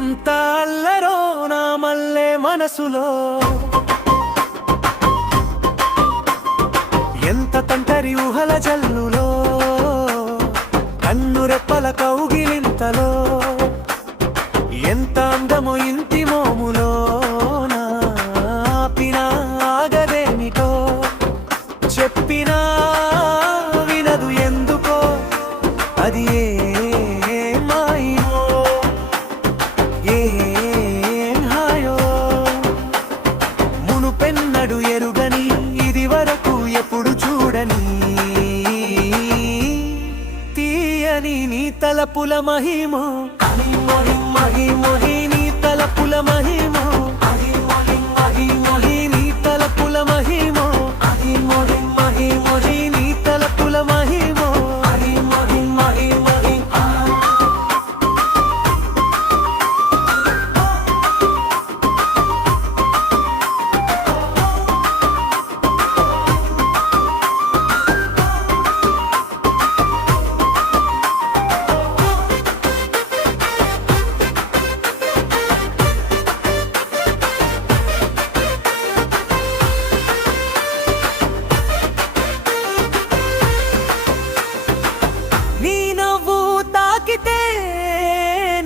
ఎంత అల్లరో నా మల్లె మనసులో, ఎంత తంటరి ఊహల జల్లులో, కన్ను రెప్పల కౌగిలింతలో, ఎంత అందమో ఇంటి మోములో, ఆపినా ఆగదేమిటో, చెప్పినా వినదు ఎందుకో, అది ఏ మాయో ఏం హాయో, మునుపెన్నడు ఎరుగని ఇది వరకు ఎప్పుడు చూడని తీయని నీ తలపుల మహిమో, నీ తలపుల మహిమో, నీ తలపుల మహిమో, నీ తలపుల మహిమో.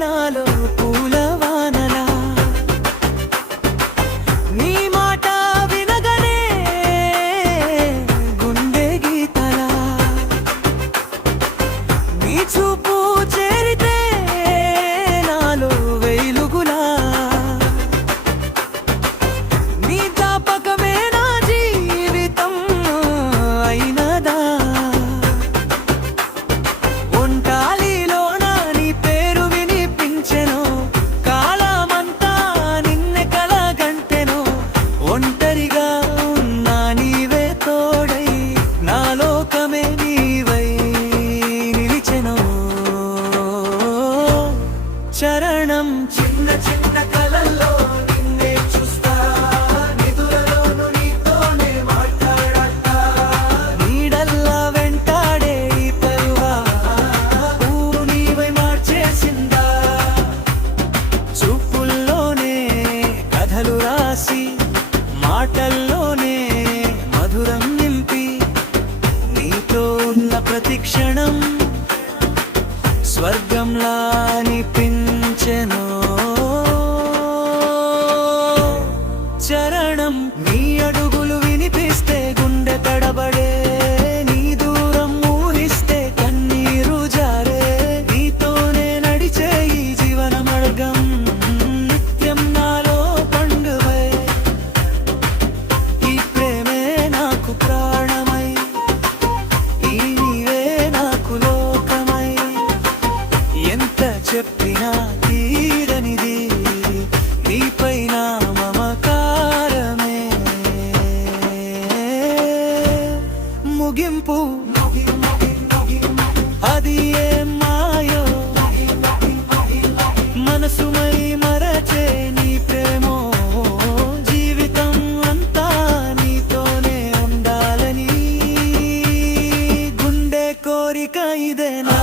నాలో పూల వానలా, నీ మాట వినగనే గుండె గీతలా, నీ చూపు చేరితే నాలో వెలుగులా, నీ జ్ఞాపకమే నా జీవితం అయినదా, ఒంటరిగా ఉన్నా నీవే తోడై నా లోకమే నీవై నిలిచెను. చరణం చిన్న చిన్న కలల్లో నిన్నే చూస్తా, నిదురలోను నీతోనే మాట్లాడతా, నీడల్లా వెంటాడే ఈ పరువా ఊరు నీవై మార్చేసిందా, చూపుల్లోనే కథలు రాసి మాటల్లోనే మధురం నింపి, నీతో ఉన్న ప్రతి క్షణం స్వర్గంలా అనిపించెను. చరణం నీ అడుగులు వినిపిస్తే గుండె తడబడే, నీ దూరం ఊహిస్తే కన్నీరు జారే, నీతోనే నడిచే ఈ జీవన మార్గం నిత్యం నాలో పండువై, ఈ ప్రేమే నాకు ప్రాణమై, ఈ నీవే నాకు లోకమై, ఎంత చెప్పినా తీరనిది నీపై నా మమకారమే. ముగింపు అది ఏ మాయో, మనసుమై మరచే నీ ప్రేమో, జీవితం అంతా నీతోనే ఉండాలని గుండె కోరిక ఇదేనా.